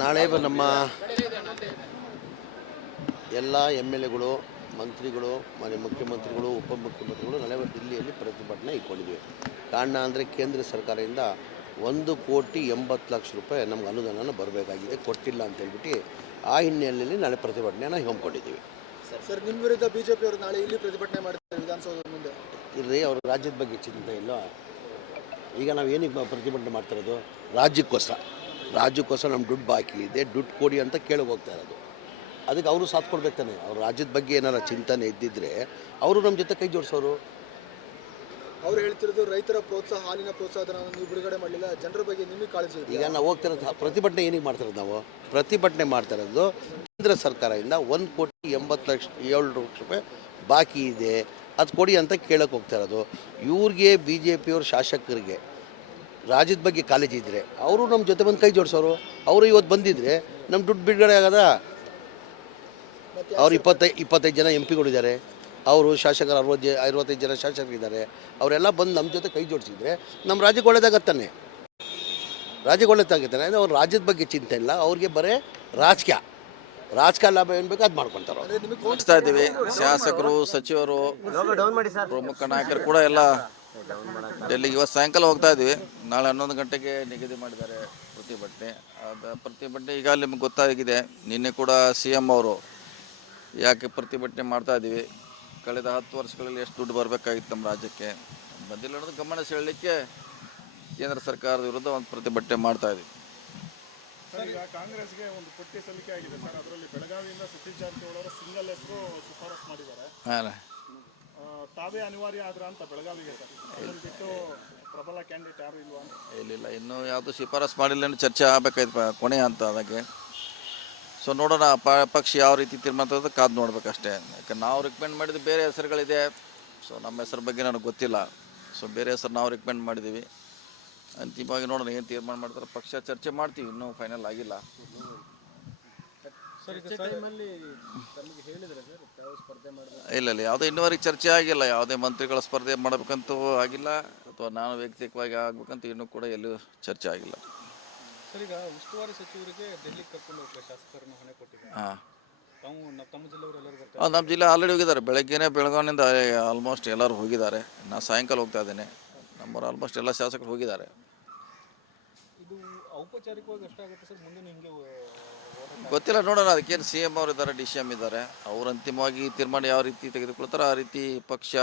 ನಾಳೆ ನಮ್ಮ ಎಲ್ಲ MLAಗಳು, ಮಂತ್ರಿಗಳು, ಮಾನ್ಯ ಮುಖ್ಯಮಂತ್ರಿಗಳು, ಉಪಮುಖ್ಯಮಂತ್ರಿಗಳು ನಾಳೆ ದಿಲ್ಲಿಯಲ್ಲಿ ಪ್ರತಿಭಟನೆ ಇಟ್ಕೊಂಡಿದ್ದೀವಿ. ಕಾರಣ ಅಂದರೆ ಕೇಂದ್ರ ಸರ್ಕಾರದಿಂದ 1,80,00,000 ರೂಪಾಯಿ ನಮ್ಗೆ ಅನುದಾನ ಬರಬೇಕಾಗಿದೆ, ಕೊಟ್ಟಿಲ್ಲ ಅಂತ ಹೇಳ್ಬಿಟ್ಟು ಆ ಹಿನ್ನೆಲೆಯಲ್ಲಿ ನಾಳೆ ಪ್ರತಿಭಟನೆಯನ್ನು ಹಮ್ಮಿಕೊಂಡಿದ್ದೀವಿ. ಸರ್, ನಿಮ್ಮ ವಿರುದ್ಧ BJP ಅವರು ನಾಳೆ ಇಲ್ಲಿ ಪ್ರತಿಭಟನೆ ಮಾಡ್ತಾರೆ ವಿಧಾನಸೌಧದ ಮುಂದೆ. ಇಲ್ಲರಿ, ಅವ್ರ ರಾಜ್ಯದ ಬಗ್ಗೆ ಚಿಂತೆ ಇಲ್ಲ. ಈಗ ನಾವು ಏನಕ್ಕೆ ಪ್ರತಿಭಟನೆ ಮಾಡ್ತಿರೋದು? ರಾಜ್ಯಕ್ಕೋಸ್ಕರ ನಮ್ಮ ದುಡ್ಡು ಬಾಕಿ ಇದೆ, ದುಡ್ಡು ಕೊಡಿ ಅಂತ ಕೇಳಕ್ಕೆ ಹೋಗ್ತಾ ಇರೋದು. ಅದಕ್ಕೆ ಅವರು ಸಾಥ್ ಕೊಡ್ಬೇಕು ತಾನೆ. ಅವ್ರ ರಾಜ್ಯದ ಬಗ್ಗೆ ಏನಾರ ಚಿಂತನೆ ಇದ್ದಿದ್ದರೆ ಅವರು ನಮ್ಮ ಜೊತೆ ಕೈ ಜೋಡಿಸೋರು. ಅವ್ರು ಹೇಳ್ತಿರೋದು ರೈತರ ಪ್ರೋತ್ಸಾಹ, ಹಾಲಿನ ಪ್ರೋತ್ಸಾಹನ ನೀವು ಬಿಡುಗಡೆ ಮಾಡಲಿಲ್ಲ, ಜನರ ಬಗ್ಗೆ ನಿಮಗೆ ಕಾಳಜಿ ಇದೆ. ಈಗ ನಾವು ಹೋಗ್ತಿರೋದು ಪ್ರತಿಭಟನೆ ಏನಿಗೆ ಮಾಡ್ತಿರೋದು? ನಾವು ಪ್ರತಿಭಟನೆ ಮಾಡ್ತಾ ಇರೋದು ಕೇಂದ್ರ ಸರ್ಕಾರದಿಂದ 1,80,00,000 ರೂಪಾಯಿ ಬಾಕಿ ಇದೆ, ಅದು ಕೊಡಿ ಅಂತ ಕೇಳಕ್ಕೆ ಹೋಗ್ತಾ ಇರೋದು. ಇವ್ರಿಗೆ BJP ಅವ್ರ ಶಾಸಕರಿಗೆ ರಾಜ್ಯದ ಬಗ್ಗೆ ಕಾಳಜಿ ಇದ್ದರೆ ಅವರು ನಮ್ಮ ಜೊತೆ ಬಂದು ಕೈ ಜೋಡಿಸೋರು. ಅವರು ಇವತ್ತು ಬಂದಿದ್ದರೆ ನಮ್ಮ ದುಡ್ಡು ಬಿಡುಗಡೆ ಆಗೋದ? ಅವ್ರು 25 ಜನ MP ಗಳಿದ್ದಾರೆ, ಅವರು ಶಾಸಕರು 65 ಜನ ಶಾಸಕರಿದ್ದಾರೆ. ಅವರೆಲ್ಲ ಬಂದು ನಮ್ಮ ಜೊತೆ ಕೈ ಜೋಡಿಸಿದ್ರೆ ನಮ್ಮ ರಾಜ್ಯಕ್ಕೆ ಒಳ್ಳೇದಾಗತ್ತಾನೆ. ಅವ್ರ ರಾಜ್ಯದ ಬಗ್ಗೆ ಚಿಂತೆ ಇಲ್ಲ, ಅವ್ರಿಗೆ ಬರೀ ರಾಜಕೀಯ ಲಾಭ ಏನು ಬೇಕು ಅದು ಮಾಡ್ಕೊತಾರೆ. ಹೋಗ್ತಾ ಇದ್ದೀವಿ. ಶಾಸಕರು, ಸಚಿವರು, ಪ್ರಮುಖ ನಾಯಕರು ಕೂಡ ಎಲ್ಲ ಡೆಲ್ಲಿಗೆ ಇವತ್ತು ಸಾಯಂಕಾಲ ಹೋಗ್ತಾ ಇದ್ದೀವಿ. ನಾಳೆ 11 ಗಂಟೆಗೆ ನಿಗದಿ ಮಾಡಿದ್ದಾರೆ ಪ್ರತಿಭಟನೆ. ಪ್ರತಿಭಟನೆ ಈಗ ನಿಮ್ಗೆ ಗೊತ್ತಾಗಿದೆ. ನಿನ್ನೆ ಕೂಡ CM ಅವರು ಯಾಕೆ ಪ್ರತಿಭಟನೆ ಮಾಡ್ತಾ ಇದ್ದೀವಿ, ಕಳೆದ 10 ವರ್ಷಗಳಲ್ಲಿ ಎಷ್ಟು ದುಡ್ಡು ಬರಬೇಕಾಗಿತ್ತು ನಮ್ಮ ರಾಜ್ಯಕ್ಕೆ ಬಂದಿಲ್ಲ ಅನ್ನೋದು ಗಮನ ಸೆಳೆಯಲಿಕ್ಕೆ ಕೇಂದ್ರ ಸರ್ಕಾರದ ವಿರುದ್ಧ ಒಂದು ಪ್ರತಿಭಟನೆ ಮಾಡ್ತಾ ಇದ್ದೀವಿ. ಸರ್, ಈಗ ಕಾಂಗ್ರೆಸ್ಗೆ ಒಂದು ಪಟ್ಟಿ ಸಲ್ಲಿಕೆ ಆಗಿದೆ ಸರ್. ಅದರಲ್ಲಿ ಬೆಳಗಾವಿಯಿಂದ ಸತೀಶ್ ಜಾರಕಿಹೊಳಿ ಅವರ ಸಿಂಗಲ್ ಹೆಸರು ಶಿಫಾರಸು ಮಾಡಿದ್ದಾರೆ. ತಾವೇ ಅನಿವಾರ್ಯ ಆದ್ರ ಅಂತ ಬೆಳಗಾವಿಗೆ ಸರ್, ಅದನ್ನು ಬಿಟ್ಟು ಪ್ರಬಲ ಕ್ಯಾಂಡಿಡೇಟ್ ಯಾರು ಇಲ್ವಾ? ಇಲ್ಲ, ಇನ್ನೂ ಯಾವುದು ಶಿಫಾರಸು ಮಾಡಿಲ್ಲ, ಚರ್ಚೆ ಆಗಬೇಕಾಯ್ತು ಕೊನೆ ಅಂತ ಅದಕ್ಕೆ. ಸೊ ನೋಡೋಣ ಪಕ್ಷ ಯಾವ ರೀತಿ ತೀರ್ಮಾನ ತಗೋದು ಕಾದು ನೋಡ್ಬೇಕಷ್ಟೇ. ಯಾಕಂದ್ರೆ ನಾವು ರಿಕಮೆಂಡ್ ಮಾಡಿದ್ದು ಬೇರೆ ಹೆಸರುಗಳಿದೆ. ಸೊ ನಮ್ಮ ಹೆಸರು ಬಗ್ಗೆ ನನಗೆ ಗೊತ್ತಿಲ್ಲ. ಸೊ ಬೇರೆ ಹೆಸರು ನಾವು ರಿಕಮೆಂಡ್ ಮಾಡಿದ್ದೀವಿ. ಅಂತಿಮವಾಗಿ ನೋಡೋಣ ಏನು ತೀರ್ಮಾನ ಮಾಡ್ತಾರೆ. ಪಕ್ಷ ಚರ್ಚೆ ಮಾಡ್ತೀವಿ, ಇನ್ನೂ ಫೈನಲ್ ಆಗಿಲ್ಲ. ಇಲ್ಲ, ಯಾವುದೇ ಇನ್ನೂವರೆಗೆ ಚರ್ಚೆ ಆಗಿಲ್ಲ. ಯಾವುದೇ ಮಂತ್ರಿಗಳ ಸ್ಪರ್ಧೆ ಮಾಡಬೇಕಂತೂ ಆಗಿಲ್ಲ, ಅಥವಾ ನಾನು ವೈಯಕ್ತಿಕವಾಗಿ ಆಗ್ಬೇಕಂತ ಇನ್ನೂ ಕೂಡ ಎಲ್ಲೂ ಚರ್ಚೆ ಆಗಿಲ್ಲ. ಸರ್, ಈಗ ಉಸ್ತುವಾರಿ ಸಚಿವರಿಗೆ ಡೆಲ್ಲಿಗೆ ಕರ್ಕೊಂಡು ಹೋಗ್ತಾರೆ, ಶಾಸಕರನ್ನು ಹೊಣೆ ಕೊಟ್ಟಿದ್ದಾರೆ. ತಮ್ಮ ಜಿಲ್ಲೆಯವರೆಲ್ಲರೂ ಬರ್ತಾರೆ. ನಮ್ಮ ಜಿಲ್ಲೆ ಆಲ್ರೆಡಿ ಹೋಗಿದ್ದಾರೆ. ಬೆಳಗಾವಿನಿಂದ ಆಲ್ಮೋಸ್ಟ್ ಎಲ್ಲರೂ ಹೋಗಿದ್ದಾರೆ. ನಾನು ಸಾಯಂಕಾಲ ಹೋಗ್ತಾ ಇದ್ದೇನೆ. ನಮ್ಮವರು ಆಲ್ಮೋಸ್ಟ್ ಎಲ್ಲ ಶಾಸಕರು ಹೋಗಿದ್ದಾರೆ. ಇದು ಔಪಚಾರಿಕವಾಗಿ ಎಷ್ಟಾಗುತ್ತೆ ಸರ್? ಮುಂದೆ ನಿಮಗೆ ಗೊತ್ತಿಲ್ಲ, ನೋಡೋಣ. ಅದಕ್ಕೇನು CM ಅವರು ಇದ್ದಾರೆ, DCM ಇದ್ದಾರೆ. ಅವರು ಅಂತಿಮವಾಗಿ ತೀರ್ಮಾನ ಯಾವ ರೀತಿ ತೆಗೆದುಕೊಳ್ತಾರೆ ಆ ರೀತಿ ಪಕ್ಷ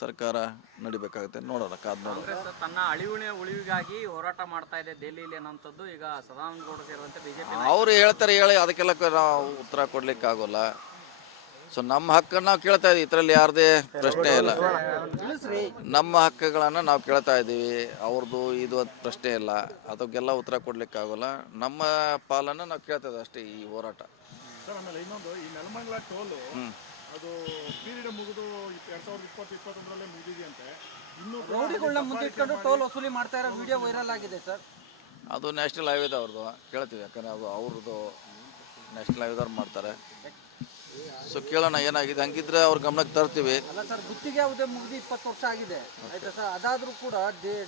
ಸರ್ಕಾರ ನಡಿಬೇಕಾಗುತ್ತೆ. ನೋಡೋಣ, ಕಾದು ನೋಡೋಣ. ಕಾಂಗ್ರೆಸ್ ತನ್ನ ಉಳಿವಿಗಾಗಿ ಹೋರಾಟ ಮಾಡ್ತಾ ಇದೆ ದೆಹಲಿಯಲ್ಲಿ ಅನ್ನೋಂಥದ್ದು ಈಗ ಸದಾನಂದ ಗೌಡ ಸೇರಿದಂತೆ BJP ಅವರು ಹೇಳ್ತಾರೆ, ಹೇಳಿ ಅದಕ್ಕೆಲ್ಲ ನಾವು ಉತ್ತರ ಕೊಡ್ಲಿಕ್ಕೆ ಆಗೋಲ್ಲ. ಸೊ ನಮ್ಮ ಹಕ್ಕನ್ನು ನಾವು ಕೇಳ್ತಾ ಇದ್ದೀವಿ, ಇದರಲ್ಲಿ ಯಾರದೇ ಪ್ರಶ್ನೆ ಇಲ್ಲ. ನಮ್ಮ ಹಕ್ಕುಗಳನ್ನು ನಾವು ಕೇಳ್ತಾ ಇದ್ದೀವಿ, ಅವ್ರದ್ದು ಇದು ಅಂತ ಪ್ರಶ್ನೆ ಇಲ್ಲ. ಅದಕ್ಕೆಲ್ಲ ಉತ್ತರ ಕೊಡ್ಲಿಕ್ಕೆ ಆಗೋಲ್ಲ. ನಮ್ಮ ಪಾಲನ್ನು ನಾವು ಕೇಳ್ತಾ ಇದ್ದೀವಿ ಅಷ್ಟೇ ಈ ಹೋರಾಟ. ಸರ್, ಆಮೇಲೆ ಇನ್ನೊಂದು, ಈ ನೆಲಮಂಗಲ ಟೋಲು ಅದು ಪೀರಿಯಡ್ ಮುಗಿದು 2020-2021 ಮುಗಿದಿದೆಯಂತೆ. ಇನ್ನು ರೌಡಿಗಳನ್ನ ಮುಂದಿಟ್ಕೊಂಡು ಟೋಲ್ ವಸೂಲಿ ಮಾಡ್ತಾ ಇರೋ ವಿಡಿಯೋ ವೈರಲ್ ಆಗಿದೆ ಸರ್. ಅದು ನ್ಯಾಷನಲ್ ಹೈವೇದ ಅವ್ರದ್ದು ಕೇಳ್ತೀವಿ, ಯಾಕಂದರೆ ಅದು ಅವ್ರದ್ದು ನ್ಯಾಷನಲ್ ಹೈವೇದವ್ರು ಮಾಡ್ತಾರೆ. ಸೊ ಕೇಳೋಣ ಏನಾಗಿದೆ. ಹಂಗಿದ್ರೆ ಅವ್ರ ಗಮನಕ್ಕೆ ತರ್ತೀವಿ. ಅಲ್ಲ ಸರ್, ಗುತ್ತಿಗೆ ಅವಧಿ ಮುಗಿದು 20 ವರ್ಷ ಆಗಿದೆ, ಆಯ್ತಾ ಸರ್? ಅದಾದ್ರೂ ಕೂಡ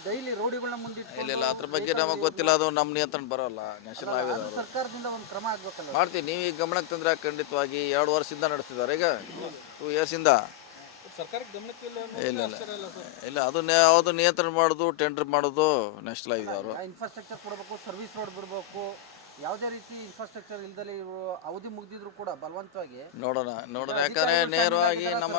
ಡೈಲಿ ರೌಡಿಗಳನ್ನ ಮುಂದಿಟ್ಟು ಇಲ್ಲ, ಅದ್ರ ಬಗ್ಗೆ ನಮಗೆ ಗೊತ್ತಿಲ್ಲ. ಅದು ನಮ್ಮ ನಿಯಂತ್ರಣ ಬರೋಲ್ಲ. ನ್ಯಾಷನಲ್ ಹೈವೇ ಸರ್ಕಾರದಿಂದ ಒಂದು ಕ್ರಮ ಆಗ್ಬೇಕಲ್ಲ. ಮಾಡ್ತೀವಿ. ನೀವು ಈಗ ಗಮನಕ್ಕೆ ತಂದ್ರೆ ಖಂಡಿತವಾಗಿ 2 ವರ್ಷದಿಂದ ನಡೆಸ್ತಿದ್ದಾರೆ. ಈಗ 2 ಇಯರ್ಸಿಂದ ಸರ್ಕಾರಕ್ಕೆ ಗಮನಕ್ಕೆ ಇಲ್ಲ. ಅದು ಯಾವುದು ನಿಯಂತ್ರಣ ಮಾಡೋದು, ಟೆಂಡರ್ ಮಾಡೋದು ನ್ಯಾಷನಲ್ ಹೈವೇ ಅವರು. ಇನ್ಫ್ರಾಸ್ಟ್ರಕ್ಚರ್ ಕೊಡಬೇಕು, ಸರ್ವಿಸ್ ರೋಡ್ ಬಿಡಬೇಕು. ಯಾವುದೇ ರೀತಿ ಇನ್ಫ್ರಾಸ್ಟ್ರಕ್ಚರ್ ಇಲ್ದಲೇ ಅವಧಿ ಮುಗಿದಿದ್ರು ಕೂಡ ಬಲವಂತವಾಗಿ ನೋಡೋಣ. ಯಾಕಂದ್ರೆ ನೇರವಾಗಿ ನಮ್ಮ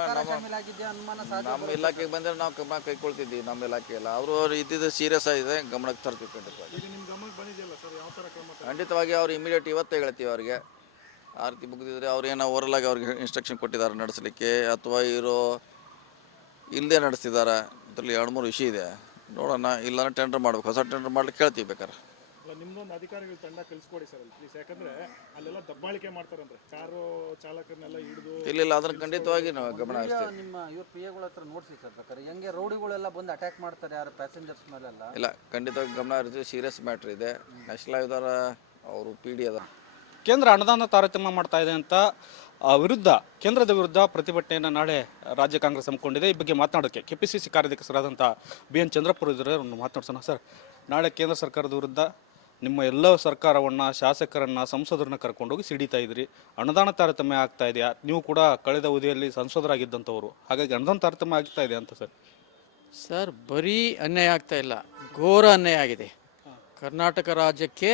ಇಲಾಖೆಗೆ ಬಂದರೆ ನಾವು ಗಮನ ಕೈಗೊಳ್ತಿದ್ದೀವಿ. ನಮ್ಮ ಇಲಾಖೆ ಇಲ್ಲ, ಅವರು ಇದ್ದಿದ್ದು ಸೀರಿಯಸ್ ಆಗಿದೆ, ಗಮನಕ್ಕೆ ತರ್ತೀವಿ ಖಂಡಿತವಾಗಿ. ಖಂಡಿತವಾಗಿ ಅವ್ರು ಇಮಿಡಿಯೇಟ್ ಇವತ್ತೇ ಹೇಳ್ತೀವಿ ಅವ್ರಿಗೆ. ಆ ರೀತಿ ಮುಗಿದಿದ್ರೆ ಅವ್ರು ಏನೋ ಓವರಲ್ ಆಗಿ ಅವ್ರಿಗೆ ಇನ್ಸ್ಟ್ರಕ್ಷನ್ ಕೊಟ್ಟಿದ್ದಾರೆ ನಡೆಸಲಿಕ್ಕೆ, ಅಥವಾ ಇಲ್ಲದೆ ನಡೆಸ್ತಿದ್ದಾರೆ. ಅದರಲ್ಲಿ 2-3 ವಿಷಯ ಇದೆ. ನೋಡೋಣ. ಇಲ್ಲ ಟೆಂಡರ್ ಮಾಡ್ಬೇಕು, ಹೊಸ ಟೆಂಡರ್ ಮಾಡ್ಲಿಕ್ಕೆ ಕೇಳ್ತೀವಿ ಬೇಕಾರೆ. ನಿಮ್ದೊಂದು ಅಧಿಕಾರಿಗಳ ತಂಡ ಕಳಿಸ್ಕೊಡಿ ಸರ್ ಅಲ್ಲಿ ಪ್ಲೀಸ್. ಯಾಕಂದ್ರೆ ಅಲ್ಲೆಲ್ಲ ದಬ್ಬಾಳಿಕೆ ಮಾಡ್ತಾರಂದ್ರೆ ಕಾರು ಚಾಲಕರನ್ನೆಲ್ಲ ಹಿಡಿದು. ಇಲ್ಲ, ಅದನ್ನ ಖಂಡಿತವಾಗಿ ನಾವು ಗಮನ ಹರಿಸ್ತೀವಿ. ನಿಮ್ಮ ಇವ್ರ PA ಹತ್ರ ನೋಡ್ಸಿ ಸರ್ ಬೇಕಾದ್ರೆ, ಹೆಂಗೆ ರೌಡಿಗಳೆಲ್ಲ ಬಂದು ಅಟ್ಯಾಕ್ ಮಾಡ್ತಾರೆ ಯಾರು ಪ್ಯಾಸೆಂಜರ್ಸ್ ಮೇಲೆಲ್ಲ. ಇಲ್ಲ, ಖಂಡಿತವಾಗಿ ಗಮನ ಹರಿಸ್ತೀವಿ. ಸೀರಿಯಸ್ ಮ್ಯಾಟ್ರ್ ಇದೆ. ನ್ಯಾಷನಲ್ ಹೈವೇದಾರ ಅವರು PD ಅದ. ಕೇಂದ್ರ ಅನುದಾನ ತಾರತಮ್ಯ ಮಾಡ್ತಾ ಇದೆ ಅಂತ ಕೇಂದ್ರದ ವಿರುದ್ಧ ಪ್ರತಿಭಟನೆಯನ್ನು ನಾಳೆ ರಾಜ್ಯ ಕಾಂಗ್ರೆಸ್ ಹಮ್ಮಿಕೊಂಡಿದೆ. ಈ ಬಗ್ಗೆ ಮಾತನಾಡೋಕ್ಕೆ KPCC ಕಾರ್ಯಾಧ್ಯಕ್ಷರಾದಂಥ BN ಚಂದ್ರಪುರ ಇದ್ದಾರೆ. ಮಾತನಾಡ್ಸೋಣ ಸರ್. ನಾಳೆ ಕೇಂದ್ರ ಸರ್ಕಾರದ ವಿರುದ್ಧ ನಿಮ್ಮ ಎಲ್ಲ ಸರ್ಕಾರವನ್ನು, ಶಾಸಕರನ್ನು, ಸಂಸದರನ್ನ ಕರ್ಕೊಂಡೋಗಿ ಸಿಡಿತಾ ಇದ್ರಿ. ಅನುದಾನ ತಾರತಮ್ಯ ಆಗ್ತಾ ಇದೆಯಾ? ನೀವು ಕೂಡ ಕಳೆದ ಅವಧಿಯಲ್ಲಿ ಸಂಸದರಾಗಿದ್ದಂಥವ್ರು, ಹಾಗಾಗಿ ಅನುದಾನ ತಾರತಮ್ಯ ಆಗ್ತಾ ಇದೆ ಅಂತ ಸರ್. ಸರ್, ಬರೀ ಅನ್ಯಾಯ ಆಗ್ತಾ ಇಲ್ಲ, ಘೋರ ಅನ್ಯಾಯ ಆಗಿದೆ. ಕರ್ನಾಟಕ ರಾಜ್ಯಕ್ಕೆ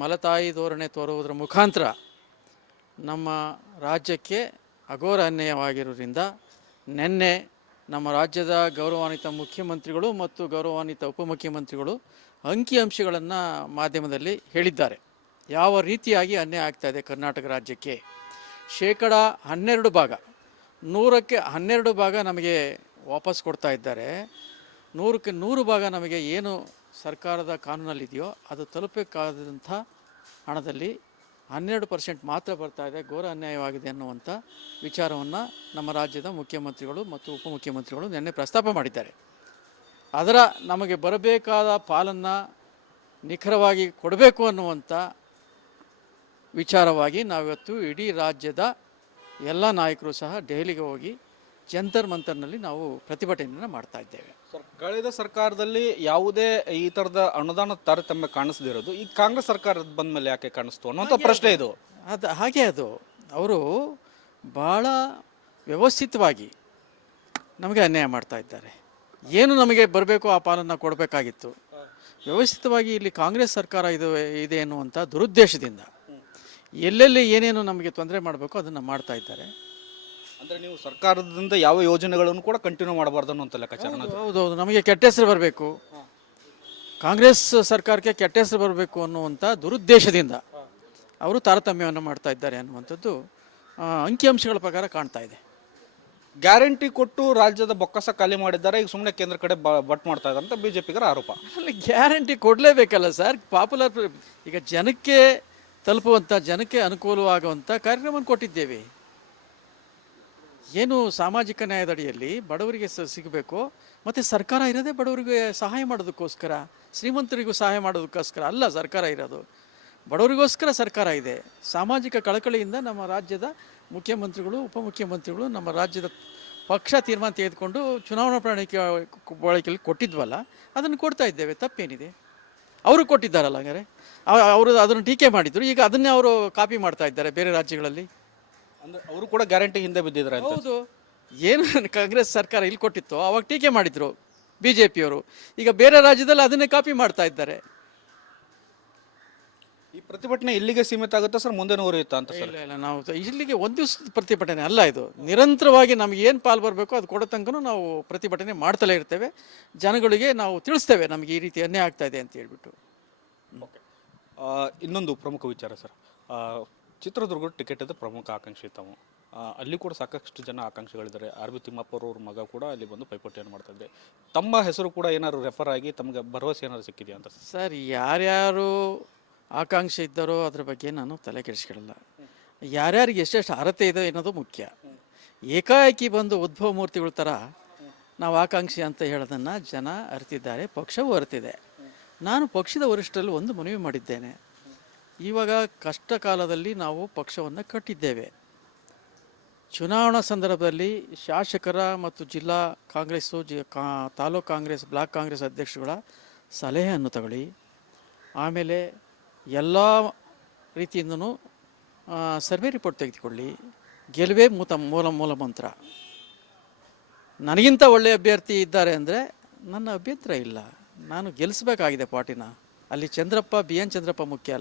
ಮಲತಾಯಿ ಧೋರಣೆ ತೋರುವುದರ ಮುಖಾಂತರ ನಮ್ಮ ರಾಜ್ಯಕ್ಕೆ ಅಘೋರ ಅನ್ಯಾಯವಾಗಿರೋದ್ರಿಂದ ನಿನ್ನೆ ನಮ್ಮ ರಾಜ್ಯದ ಗೌರವಾನ್ವಿತ ಮುಖ್ಯಮಂತ್ರಿಗಳು ಮತ್ತು ಗೌರವಾನ್ವಿತ ಉಪಮುಖ್ಯಮಂತ್ರಿಗಳು ಅಂಕಿಅಂಶಗಳನ್ನು ಮಾಧ್ಯಮದಲ್ಲಿ ಹೇಳಿದ್ದಾರೆ. ಯಾವ ರೀತಿಯಾಗಿ ಅನ್ಯಾಯ ಆಗ್ತಾಯಿದೆ ಕರ್ನಾಟಕ ರಾಜ್ಯಕ್ಕೆ. 12% 100ಕ್ಕೆ 12 ಭಾಗ ನಮಗೆ ವಾಪಸ್ ಕೊಡ್ತಾ ಇದ್ದಾರೆ. 100ಕ್ಕೆ 100 ಭಾಗ ನಮಗೆ ಏನು ಸರ್ಕಾರದ ಕಾನೂನಲ್ಲಿದೆಯೋ ಅದು ತಲುಪಬೇಕಾದಂಥ ಹಣದಲ್ಲಿ 12% ಮಾತ್ರ ಬರ್ತಾ ಇದೆ. ಘೋರ ಅನ್ಯಾಯವಾಗಿದೆ ಅನ್ನುವಂಥ ವಿಚಾರವನ್ನು ನಮ್ಮ ರಾಜ್ಯದ ಮುಖ್ಯಮಂತ್ರಿಗಳು ಮತ್ತು ಉಪಮುಖ್ಯಮಂತ್ರಿಗಳು ನಿನ್ನೆ ಪ್ರಸ್ತಾಪ ಮಾಡಿದ್ದಾರೆ. ಅದರ ನಮಗೆ ಬರಬೇಕಾದ ಪಾಲನ್ನು ನಿಖರವಾಗಿ ಕೊಡಬೇಕು ಅನ್ನುವಂಥ ವಿಚಾರವಾಗಿ ನಾವಿವತ್ತು ಇಡೀ ರಾಜ್ಯದ ಎಲ್ಲ ನಾಯಕರು ಸಹ ದೆಹಲಿಗೆ ಹೋಗಿ ಜಂತರ್ ಮಂತರ್ನಲ್ಲಿ ನಾವು ಪ್ರತಿಭಟನೆಯನ್ನು ಮಾಡ್ತಾ ಇದ್ದೇವೆ. ಸರ್, ಕಳೆದ ಸರ್ಕಾರದಲ್ಲಿ ಯಾವುದೇ ಈ ಥರದ ಅನುದಾನ ತಾರತಮ್ಯ ಕಾಣಿಸದಿರೋದು ಈ ಕಾಂಗ್ರೆಸ್ ಸರ್ಕಾರದ ಬಂದ ಮೇಲೆ ಯಾಕೆ ಕಾಣಿಸ್ತು ಅನ್ನೋಂಥ ಪ್ರಶ್ನೆ ಇದು. ಅದು ಅವರು ಭಾಳ ವ್ಯವಸ್ಥಿತವಾಗಿ ನಮಗೆ ಅನ್ಯಾಯ ಮಾಡ್ತಾ ಇದ್ದಾರೆ. ಏನು ನಮಗೆ ಬರಬೇಕು ಆ ಪಾಲನ್ನು ಕೊಡಬೇಕಾಗಿತ್ತು. ವ್ಯವಸ್ಥಿತವಾಗಿ ಇಲ್ಲಿ ಕಾಂಗ್ರೆಸ್ ಸರ್ಕಾರ ಇದೆ ಅನ್ನುವಂಥ ದುರುದ್ದೇಶದಿಂದ ಎಲ್ಲೆಲ್ಲಿ ಏನೇನು ನಮಗೆ ತೊಂದರೆ ಮಾಡಬೇಕು ಅದನ್ನು ಮಾಡ್ತಾ ಇದ್ದಾರೆ. ಅಂದರೆ ನೀವು ಸರ್ಕಾರದಿಂದ ಯಾವ ಯೋಜನೆಗಳನ್ನು ಕೂಡ ಕಂಟಿನ್ಯೂ ಮಾಡಬಾರ್ದು ಅನ್ನೋಂಥ ಲೆಕ್ಕಾಚಾರ. ಹೌದೌದು, ನಮಗೆ ಕೆಟ್ಟ ಹೆಸರು ಬರಬೇಕು, ಕಾಂಗ್ರೆಸ್ ಸರ್ಕಾರಕ್ಕೆ ಕೆಟ್ಟ ಹೆಸರು ಬರಬೇಕು ಅನ್ನುವಂಥ ದುರುದ್ದೇಶದಿಂದ ಅವರು ತಾರತಮ್ಯವನ್ನು ಮಾಡ್ತಾ ಇದ್ದಾರೆ ಅನ್ನುವಂಥದ್ದು ಅಂಕಿಅಂಶಗಳ ಪ್ರಕಾರ ಕಾಣ್ತಾ ಇದೆ. ಗ್ಯಾರಂಟಿ ಕೊಟ್ಟು ರಾಜ್ಯದ ಬೊಕ್ಕಸ ಖಾಲಿ ಮಾಡಿದ್ದಾರೆ, ಈಗ ಸುಮ್ಮನೆ ಕೇಂದ್ರ ಕಡೆ ಬಟ್ ಮಾಡ್ತಾ ಇದ್ದಾರೆ ಅಂತ ಬಿಜೆಪಿಗರ ಆರೋಪ. ಅಲ್ಲಿ ಗ್ಯಾರಂಟಿ ಕೊಡಲೇಬೇಕಲ್ಲ ಸರ್. ಪಾಪ್ಯುಲರ್ ಈಗ ಜನಕ್ಕೆ ತಲುಪುವಂಥ, ಜನಕ್ಕೆ ಅನುಕೂಲವಾಗುವಂಥ ಕಾರ್ಯಕ್ರಮವನ್ನು ಕೊಟ್ಟಿದ್ದೇವೆ. ಏನು ಸಾಮಾಜಿಕ ನ್ಯಾಯದ ಅಡಿಯಲ್ಲಿ ಬಡವರಿಗೆ ಸಿಗಬೇಕು, ಮತ್ತು ಸರ್ಕಾರ ಇರೋದೇ ಬಡವರಿಗೆ ಸಹಾಯ ಮಾಡೋದಕ್ಕೋಸ್ಕರ, ಶ್ರೀಮಂತರಿಗೂ ಸಹಾಯ ಮಾಡೋದಕ್ಕೋಸ್ಕರ ಅಲ್ಲ ಸರ್ಕಾರ ಇರೋದು, ಬಡವರಿಗೋಸ್ಕರ ಸರ್ಕಾರ ಇದೆ. ಸಾಮಾಜಿಕ ಕಳಕಳಿಯಿಂದ ನಮ್ಮ ರಾಜ್ಯದ ಮುಖ್ಯಮಂತ್ರಿಗಳು, ಉಪಮುಖ್ಯಮಂತ್ರಿಗಳು ನಮ್ಮ ರಾಜ್ಯದ ಪಕ್ಷ ತೀರ್ಮಾನ ತೆಗೆದುಕೊಂಡು ಚುನಾವಣಾ ಪ್ರಣಾಳಿಕೆಯಲ್ಲಿ ಕೊಟ್ಟಿದ್ವಲ್ಲ, ಅದನ್ನು ಕೊಡ್ತಾ ಇದ್ದೇವೆ. ತಪ್ಪೇನಿದೆ? ಅವರು ಕೊಟ್ಟಿದ್ದಾರಲ್ಲ, ಹಂಗಾರೆ ಅವರು ಅದನ್ನು ಟೀಕೆ ಮಾಡಿದ್ರು, ಈಗ ಅದನ್ನೇ ಅವರು ಕಾಪಿ ಮಾಡ್ತಾ ಇದ್ದಾರೆ ಬೇರೆ ರಾಜ್ಯಗಳಲ್ಲಿ. ಅಂದರೆ ಅವರು ಕೂಡ ಗ್ಯಾರಂಟಿ ಹಿಂದೆ ಬಿದ್ದಿದ್ದಾರೆ. ಹೌದು, ಏನು ಕಾಂಗ್ರೆಸ್ ಸರ್ಕಾರ ಇಲ್ಲಿ ಕೊಟ್ಟಿತ್ತು ಅವಾಗ ಟೀಕೆ ಮಾಡಿದ್ರು ಬಿಜೆಪಿಯವರು, ಈಗ ಬೇರೆ ರಾಜ್ಯದಲ್ಲಿ ಅದನ್ನೇ ಕಾಪಿ ಮಾಡ್ತಾ ಇದ್ದಾರೆ. ಈ ಪ್ರತಿಭಟನೆ ಇಲ್ಲಿಗೆ ಸೀಮಿತ ಆಗುತ್ತೆ ಸರ್, ಮುಂದೆನೂ ಉರಿಯುತ್ತಾ ಅಂತ ಸರ್? ಇಲ್ಲ, ನಾವು ಇಲ್ಲಿಗೆ ಒಂದು ದಿವಸದ ಪ್ರತಿಭಟನೆ ಅಲ್ಲ ಇದು. ನಿರಂತರವಾಗಿ ನಮ್ಗೆ ಏನು ಪಾಲು ಬರಬೇಕು ಅದು ಕೊಡೋ ತನಕ ನಾವು ಪ್ರತಿಭಟನೆ ಮಾಡ್ತಲೇ ಇರ್ತೇವೆ. ಜನಗಳಿಗೆ ನಾವು ತಿಳಿಸ್ತೇವೆ ನಮಗೆ ಈ ರೀತಿ ಅನ್ಯಾಯ ಆಗ್ತಾ ಇದೆ ಅಂತ ಹೇಳ್ಬಿಟ್ಟು. ಇನ್ನೊಂದು ಪ್ರಮುಖ ವಿಚಾರ ಸರ್, ಚಿತ್ರದುರ್ಗ ಟಿಕೆಟದ ಪ್ರಮುಖ ಆಕಾಂಕ್ಷಿ ತಾವು. ಅಲ್ಲಿ ಕೂಡ ಸಾಕಷ್ಟು ಜನ ಆಕಾಂಕ್ಷಿಗಳಿದ್ದಾರೆ. ಆರ್ ಬಿ ತಿಮ್ಮಪ್ಪ ಅವ್ರ ಮಗ ಕೂಡ ಅಲ್ಲಿ ಬಂದು ಪೈಪೋಟಿಯನ್ನು ಮಾಡ್ತಾ ಇದ್ದೆ. ತಮ್ಮ ಹೆಸರು ಕೂಡ ಏನಾದ್ರು ರೆಫರ್ ಆಗಿ ತಮಗೆ ಭರವಸೆ ಏನಾದ್ರು ಸಿಕ್ಕಿದೆಯಾ ಅಂತ ಸರ್? ಯಾರ್ಯಾರು ಆಕಾಂಕ್ಷೆ ಇದ್ದಾರೋ ಅದ್ರ ಬಗ್ಗೆ ನಾನು ತಲೆ ಕೆಡಿಸ್ಕೊಳ್ಳಲ್ಲ. ಯಾರ್ಯಾರಿಗೆ ಎಷ್ಟೆಷ್ಟು ಅರ್ಹತೆ ಇದೆ ಅನ್ನೋದು ಮುಖ್ಯ. ಏಕಾಏಕಿ ಬಂದು ಉದ್ಭವ ಮೂರ್ತಿಗಳ ಥರ ನಾವು ಆಕಾಂಕ್ಷಿ ಅಂತ ಹೇಳೋದನ್ನು ಜನ ಅರಿತಿದ್ದಾರೆ, ಪಕ್ಷವೂ ಅರಿತಿದೆ. ನಾನು ಪಕ್ಷದ ವರಿಷ್ಠರಲ್ಲಿ ಒಂದು ಮನವಿ ಮಾಡಿದ್ದೇನೆ. ಇವಾಗ ಕಷ್ಟ ಕಾಲದಲ್ಲಿ ನಾವು ಪಕ್ಷವನ್ನು ಕಟ್ಟಿದ್ದೇವೆ. ಚುನಾವಣಾ ಸಂದರ್ಭದಲ್ಲಿ ಶಾಸಕರ ಮತ್ತು ಜಿಲ್ಲಾ ಕಾಂಗ್ರೆಸ್ಸು, ತಾಲೂಕು ಕಾಂಗ್ರೆಸ್, ಬ್ಲಾಕ್ ಕಾಂಗ್ರೆಸ್ ಅಧ್ಯಕ್ಷರುಗಳ ಸಲಹೆಯನ್ನು ತಗೊಳ್ಳಿ. ಆಮೇಲೆ ಎಲ್ಲ ರೀತಿಯಿಂದನೂ ಸರ್ವೆ ರಿಪೋರ್ಟ್ ತೆಗೆದುಕೊಳ್ಳಿ. ಗೆಲುವೇ ಮೂಲ ಮಂತ್ರ. ನನಗಿಂತ ಒಳ್ಳೆಯ ಅಭ್ಯರ್ಥಿ ಇದ್ದಾರೆ ಅಂದರೆ ನನ್ನ ಅಭ್ಯಂತರ ಇಲ್ಲ. ನಾನು ಗೆಲ್ಲಿಸಬೇಕಾಗಿದೆ ಪಾರ್ಟಿನ. ಅಲ್ಲಿ ಚಂದ್ರಪ್ಪ, BN ಚಂದ್ರಪ್ಪ ಮುಖ್ಯ ಅಲ್ಲ.